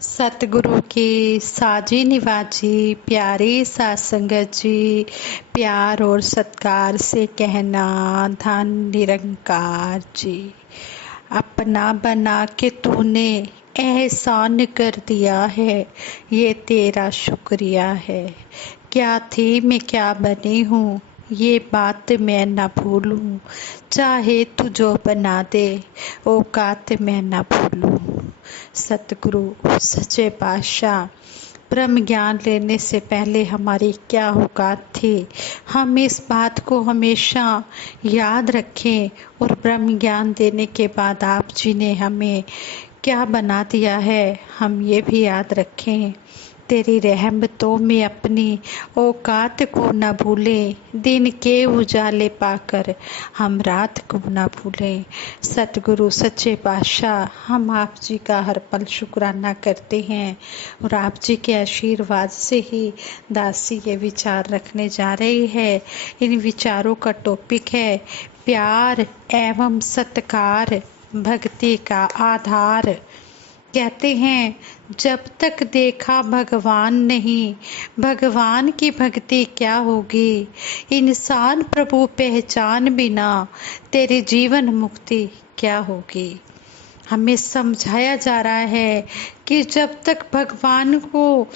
सतगुरु की साजी निवाजी प्यारी साध संगत जी, प्यार और सत्कार से कहना धन निरंकार जी। अपना बना के तूने एहसान कर दिया है, ये तेरा शुक्रिया है। क्या थी मैं क्या बनी हूँ, ये बात मैं न भूलूं। चाहे तू जो बना दे, औकात मैं न भूलूं। सतगुरु सच्चे पातशाह, ब्रह्म ज्ञान लेने से पहले हमारी क्या औकात थी, हम इस बात को हमेशा याद रखें। और ब्रह्म ज्ञान देने के बाद आप जी ने हमें क्या बना दिया है, हम ये भी याद रखें। तेरी रहमतों में अपनी औकात को न भूलें, दिन के उजाले पाकर हम रात को न भूलें। सतगुरु सच्चे पातशाह, हम आप जी का हर पल शुक्राना करते हैं और आप जी के आशीर्वाद से ही दासी ये विचार रखने जा रही है। इन विचारों का टॉपिक है प्यार एवं सत्कार भक्ति का आधार। कहते हैं जब तक देखा भगवान नहीं, भगवान की भक्ति क्या होगी। इंसान प्रभु पहचान बिना तेरी जीवन मुक्ति क्या होगी। हमें समझाया जा रहा है कि जब तक भगवान को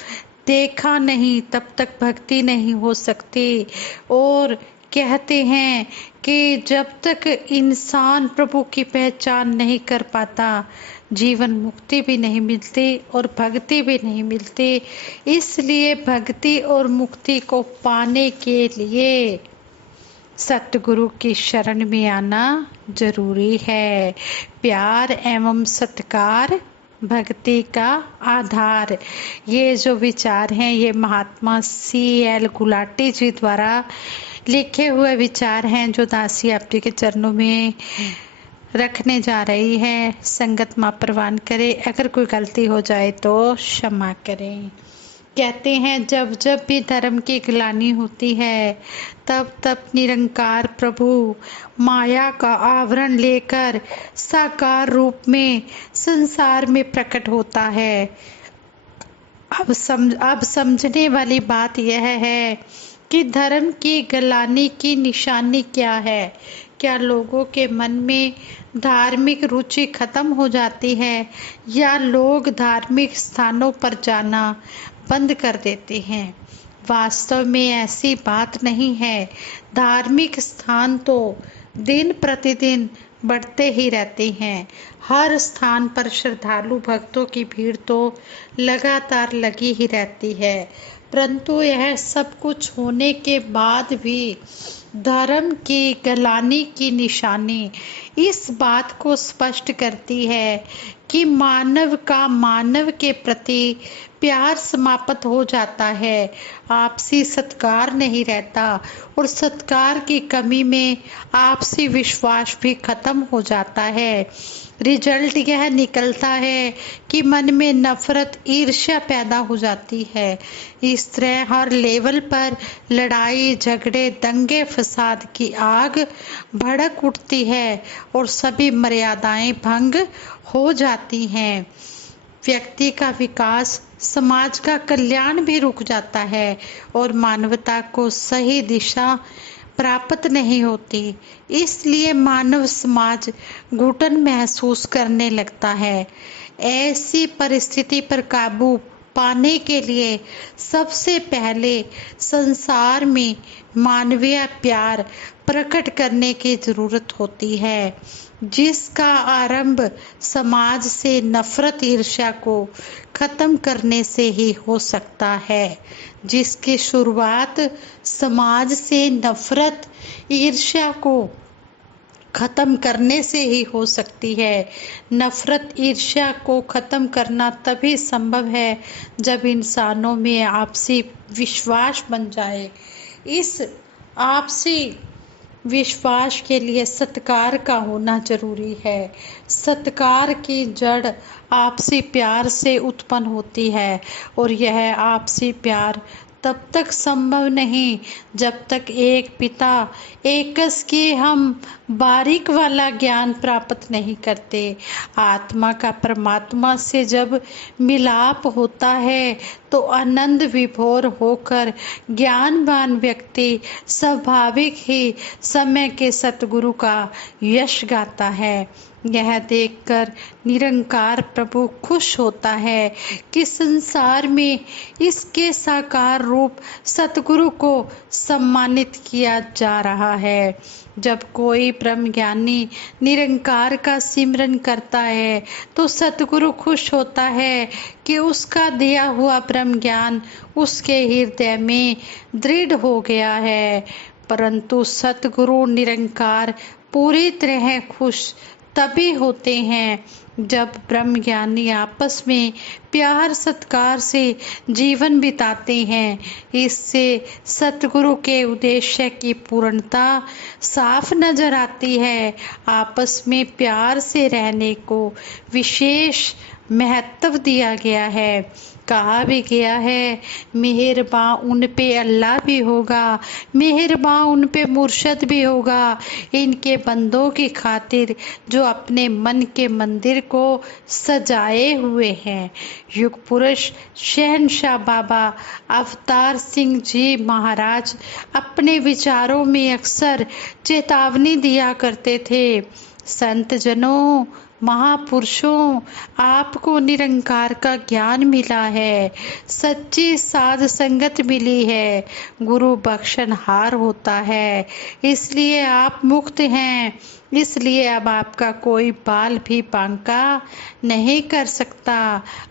देखा नहीं तब तक भक्ति नहीं हो सकती। और कहते हैं कि जब तक इंसान प्रभु की पहचान नहीं कर पाता, जीवन मुक्ति भी नहीं मिलती और भक्ति भी नहीं मिलती। इसलिए भक्ति और मुक्ति को पाने के लिए सतगुरु की शरण में आना जरूरी है। प्यार एवं सत्कार भक्ति का आधार, ये जो विचार हैं ये महात्मा C.L. गुलाटी जी द्वारा लिखे हुए विचार हैं, जो दासी आप जी के चरणों में रखने जा रही है। संगत मां प्रवान करे, अगर कोई गलती हो जाए तो क्षमा करें। कहते हैं जब जब भी धर्म की ग्लानि होती है, तब तब निरंकार प्रभु माया का आवरण लेकर साकार रूप में संसार में प्रकट होता है। अब समझने वाली बात यह है कि धर्म की ग्लानि की निशानी क्या है। क्या लोगों के मन में धार्मिक रुचि खत्म हो जाती है, या लोग धार्मिक स्थानों पर जाना बंद कर देते हैं। वास्तव में ऐसी बात नहीं है। धार्मिक स्थान तो दिन प्रतिदिन बढ़ते ही रहते हैं। हर स्थान पर श्रद्धालु भक्तों की भीड़ तो लगातार लगी ही रहती है। परंतु यह सब कुछ होने के बाद भी धर्म की ग्लानि की निशानी इस बात को स्पष्ट करती है कि मानव का मानव के प्रति प्यार समाप्त हो जाता है, आपसी सत्कार नहीं रहता और सत्कार की कमी में आपसी विश्वास भी खत्म हो जाता है। रिजल्ट यह निकलता है कि मन में नफरत ईर्ष्या पैदा हो जाती है। इस तरह हर लेवल पर लड़ाई झगड़े दंगे फसाद की आग भड़क उठती है और सभी मर्यादाएं भंग हो जाती हैं। व्यक्ति का विकास, समाज का कल्याण भी रुक जाता है और मानवता को सही दिशा प्राप्त नहीं होती। इसलिए मानव समाज घुटन महसूस करने लगता है। ऐसी परिस्थिति पर काबू पाने के लिए सबसे पहले संसार में मानवीय प्यार प्रकट करने की जरूरत होती है, जिसका आरंभ समाज से नफरत ईर्ष्या को खत्म करने से ही हो सकता है। जिसकी शुरुआत समाज से नफरत ईर्ष्या को खत्म करने से ही हो सकती है। नफरत ईर्ष्या को खत्म करना तभी संभव है जब इंसानों में आपसी विश्वास बन जाए। इस आपसी विश्वास के लिए सत्कार का होना जरूरी है। सत्कार की जड़ आपसी प्यार से उत्पन्न होती है और यह आपसी प्यार तब तक संभव नहीं जब तक एक पिता एकस के हम बारीक वाला ज्ञान प्राप्त नहीं करते। आत्मा का परमात्मा से जब मिलाप होता है तो आनंद विभोर होकर ज्ञानवान व्यक्ति स्वाभाविक ही समय के सतगुरु का यश गाता है। यह देखकर निरंकार प्रभु खुश होता है कि संसार में इसके साकार रूप सतगुरु को सम्मानित किया जा रहा है। जब कोई ब्रह्मज्ञानी निरंकार का सिमरन करता है तो सतगुरु खुश होता है कि उसका दिया हुआ ब्रह्म ज्ञान उसके हृदय में दृढ़ हो गया है। परंतु सतगुरु निरंकार पूरी तरह खुश तभी होते हैं जब ब्रह्मज्ञानी आपस में प्यार सत्कार से जीवन बिताते हैं। इससे सतगुरु के उद्देश्य की पूर्णता साफ नजर आती है। आपस में प्यार से रहने को विशेष महत्व दिया गया है। कहा भी गया है, मेहरबान उन पे अल्लाह भी होगा, मेहरबान उन पे मुर्शद भी होगा, इनके बंदों की खातिर जो अपने मन के मंदिर को सजाए हुए हैं। युग पुरुष शहनशाह बाबा अवतार सिंह जी महाराज अपने विचारों में अक्सर चेतावनी दिया करते थे, संत जनों, महापुरुषों, आपको निरंकार का ज्ञान मिला है, सच्ची साध संगत मिली है, गुरु बख्शनहार होता है, इसलिए आप मुक्त हैं। इसलिए अब आपका कोई बाल भी बांका नहीं कर सकता।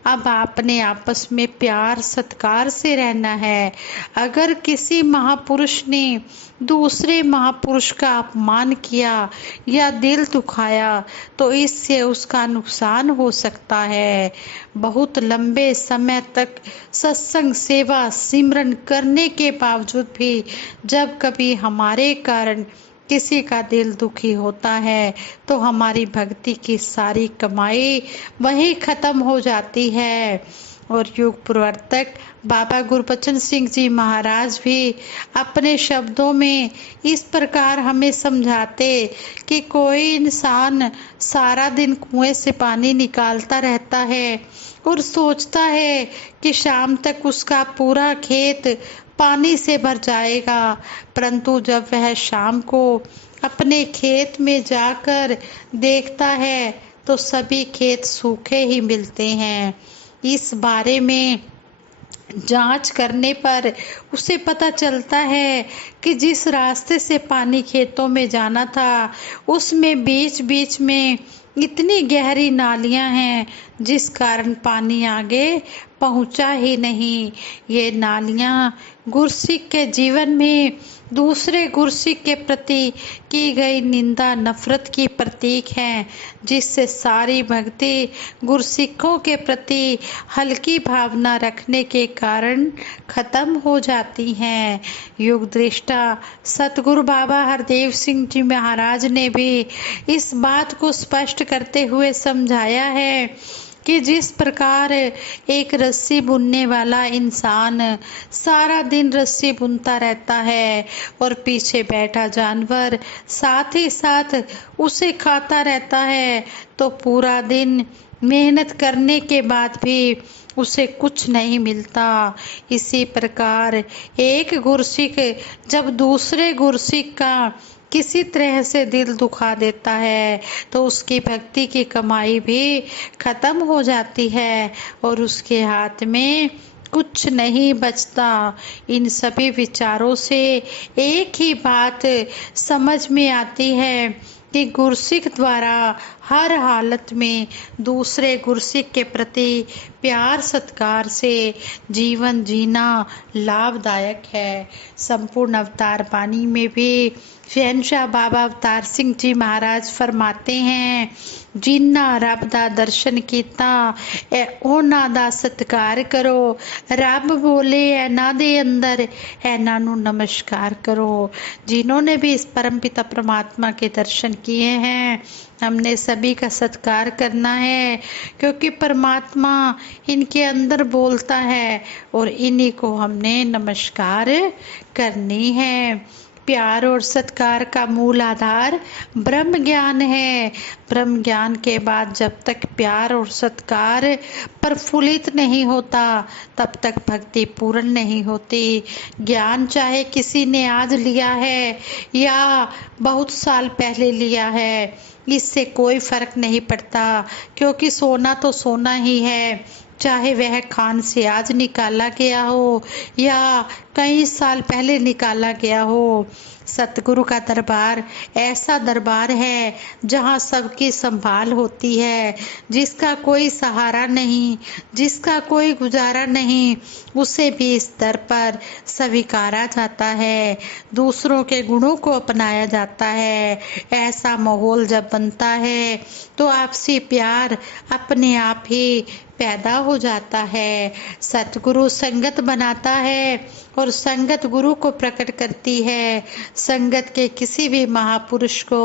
अब आपने आपस में प्यार सत्कार से रहना है। अगर किसी महापुरुष ने दूसरे महापुरुष का अपमान किया या दिल दुखाया तो इससे उसका नुकसान हो सकता है। बहुत लंबे समय तक सत्संग सेवा सिमरन करने के बावजूद भी जब कभी हमारे कारण किसी का दिल दुखी होता है तो हमारी भक्ति की सारी कमाई वहीं खत्म हो जाती है। और युग प्रवर्तक बाबा गुरबचन सिंह जी महाराज भी अपने शब्दों में इस प्रकार हमें समझाते कि कोई इंसान सारा दिन कुएं से पानी निकालता रहता है और सोचता है कि शाम तक उसका पूरा खेत पानी से भर जाएगा, परंतु जब वह शाम को अपने खेत में जाकर देखता है तो सभी खेत सूखे ही मिलते हैं। इस बारे में जांच करने पर उसे पता चलता है कि जिस रास्ते से पानी खेतों में जाना था उसमें बीच बीच में इतनी गहरी नालियां हैं जिस कारण पानी आगे पहुंचा ही नहीं। ये नालियां गुरसिक के जीवन में दूसरे गुरसिक के प्रति की गई निंदा नफरत की प्रतीक हैं, जिससे सारी भक्ति गुरसिखों के प्रति हल्की भावना रखने के कारण खत्म हो जाती हैं। युग दृष्टा सतगुरु बाबा हरदेव सिंह जी महाराज ने भी इस बात को स्पष्ट करते हुए समझाया है कि जिस प्रकार एक रस्सी बुनने वाला इंसान सारा दिन रस्सी बुनता रहता है और पीछे बैठा जानवर साथ ही साथ उसे खाता रहता है, तो पूरा दिन मेहनत करने के बाद भी उसे कुछ नहीं मिलता। इसी प्रकार एक गुरसिक जब दूसरे गुरसिक का किसी तरह से दिल दुखा देता है तो उसकी भक्ति की कमाई भी खत्म हो जाती है और उसके हाथ में कुछ नहीं बचता। इन सभी विचारों से एक ही बात समझ में आती है कि गुरसिक द्वारा हर हालत में दूसरे गुरसिक के प्रति प्यार सत्कार से जीवन जीना लाभदायक है। संपूर्ण अवतार वाणी में भी शहनशाह बाबा अवतार सिंह जी महाराज फरमाते हैं, जिन्ना रब दा दर्शन कीता ਉਹਨਾਂ ਦਾ ਸਤਿਕਾਰ ਕਰੋ। रब बोले ऐना दे अंदर ऐना नू नमस्कार करो। जिन्होंने भी इस परम पिता परमात्मा के दर्शन किए हैं, हमने सभी का सत्कार करना है, क्योंकि परमात्मा इनके अंदर बोलता है और इन्हीं को हमने नमस्कार करनी है। प्यार और सत्कार का मूल आधार ब्रह्म ज्ञान है। ब्रह्म ज्ञान के बाद जब तक प्यार और सत्कार प्रफुल्लित नहीं होता, तब तक भक्ति पूर्ण नहीं होती। ज्ञान चाहे किसी ने आज लिया है या बहुत साल पहले लिया है, इससे कोई फर्क नहीं पड़ता, क्योंकि सोना तो सोना ही है, चाहे वह खान से आज निकाला गया हो या कई साल पहले निकाला गया हो। सतगुरु का दरबार ऐसा दरबार है जहाँ सबकी संभाल होती है। जिसका कोई सहारा नहीं, जिसका कोई गुजारा नहीं, उसे भी इस दर पर स्वीकारा जाता है, दूसरों के गुणों को अपनाया जाता है। ऐसा माहौल जब बनता है तो आपसी प्यार अपने आप ही पैदा हो जाता है। सतगुरु संगत बनाता है और संगत गुरु को प्रकट करती है। संगत के किसी भी महापुरुष को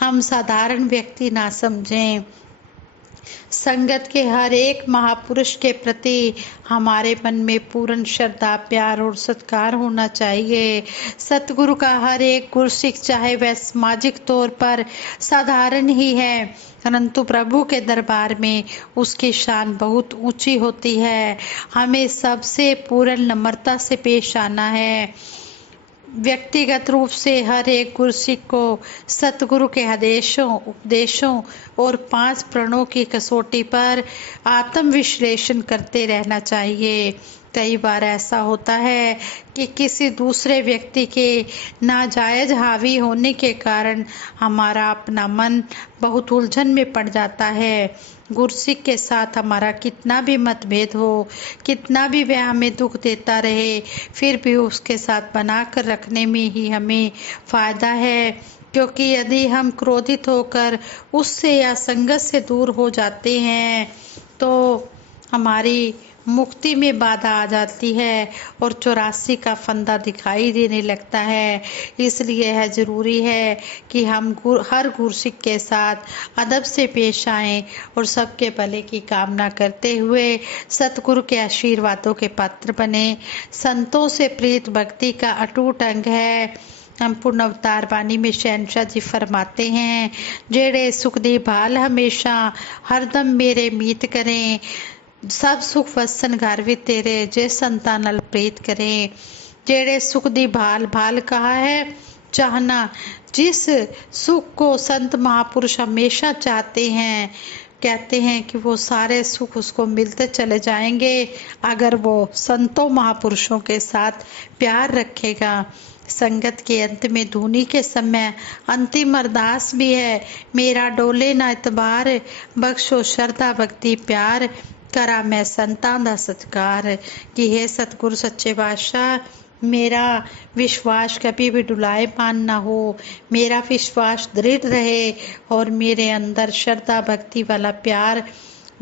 हम साधारण व्यक्ति ना समझें। संगत के हर एक महापुरुष के प्रति हमारे मन में पूर्ण श्रद्धा, प्यार और सत्कार होना चाहिए। सतगुरु का हर एक गुरसिख, चाहे वह सामाजिक तौर पर साधारण ही है, परंतु प्रभु के दरबार में उसकी शान बहुत ऊंची होती है। हमें सबसे पूर्ण नम्रता से पेश आना है। व्यक्तिगत रूप से हर एक गुरसिख को सतगुरु के आदेशों, उपदेशों और 5 प्रणों की कसौटी पर आत्म विश्लेषण करते रहना चाहिए। कई बार ऐसा होता है कि किसी दूसरे व्यक्ति के नाजायज हावी होने के कारण हमारा अपना मन बहुत उलझन में पड़ जाता है। गुरसिख के साथ हमारा कितना भी मतभेद हो, कितना भी वह हमें दुख देता रहे, फिर भी उसके साथ बना कर रखने में ही हमें फ़ायदा है। क्योंकि यदि हम क्रोधित होकर उससे या संगत से दूर हो जाते हैं तो हमारी मुक्ति में बाधा आ जाती है और 84 का फंदा दिखाई देने लगता है। इसलिए है ज़रूरी है कि हम हर गुरसिख के साथ अदब से पेश आएं और सबके भले की कामना करते हुए सतगुरु के आशीर्वादों के पात्र बने। संतों से प्रीत भक्ति का अटूट अंग है। हम पूर्ण अवतार वाणी में शहनशाह जी फरमाते हैं, जेड़े सुख दी भाल हमेशा हरदम मेरे मीत करें, सब सुख वसन घर भी तेरे जे संतां नाल प्रीत करें। जेड़े सुख दी भाल, भाल कहा है चाहना, जिस सुख को संत महापुरुष हमेशा चाहते हैं, कहते हैं कि वो सारे सुख उसको मिलते चले जाएंगे अगर वो संतों महापुरुषों के साथ प्यार रखेगा। संगत के अंत में धुनी के समय अंतिम अरदास भी है, मेरा डोले ना इतबार, बख्शो श्रद्धा भक्ति प्यार, करा मैं संतां दा सत्कार। कि हे सतगुरु सच्चे बादशाह, मेरा विश्वास कभी भी डुलायमान ना हो, मेरा विश्वास दृढ़ रहे और मेरे अंदर श्रद्धा भक्ति वाला प्यार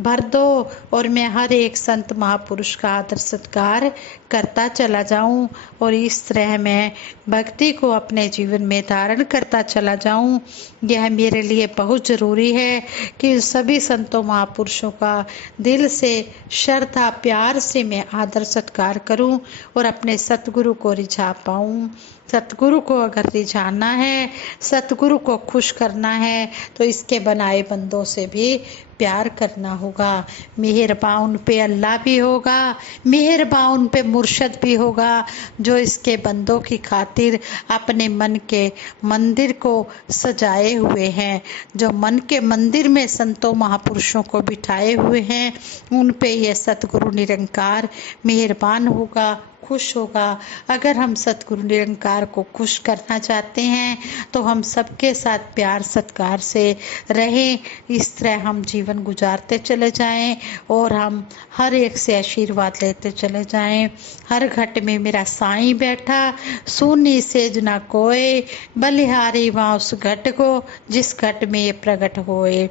भर दो और मैं हर एक संत महापुरुष का आदर सत्कार करता चला जाऊं और इस तरह मैं भक्ति को अपने जीवन में धारण करता चला जाऊं। यह मेरे लिए बहुत ज़रूरी है कि सभी संतों महापुरुषों का दिल से श्रद्धा प्यार से मैं आदर सत्कार करूं और अपने सतगुरु को रिझा पाऊं। सतगुरु को अगर रिझाना है, सतगुरु को खुश करना है, तो इसके बनाए बंदों से भी प्यार करना होगा। मेहरबान उन पे अल्लाह भी होगा, मेहरबान उन पे मुर्शद भी होगा, जो इसके बंदों की खातिर अपने मन के मंदिर को सजाए हुए हैं, जो मन के मंदिर में संतों महापुरुषों को बिठाए हुए हैं, उन पे ये सतगुरु निरंकार मेहरबान होगा खुश होगा। अगर हम सतगुरु निरंकार को खुश करना चाहते हैं तो हम सबके साथ प्यार सत्कार से रहें, इस तरह हम जीवन गुजारते चले जाएं और हम हर एक से आशीर्वाद लेते चले जाएं। हर घट में मेरा साईं बैठा, सुनी सेज ना कोय, बलिहारी वहाँ उस घट को जिस घट में ये प्रकट होए।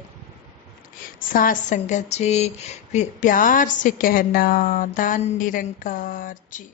साथ संगत जी, प्यार से कहना, धन निरंकार जी।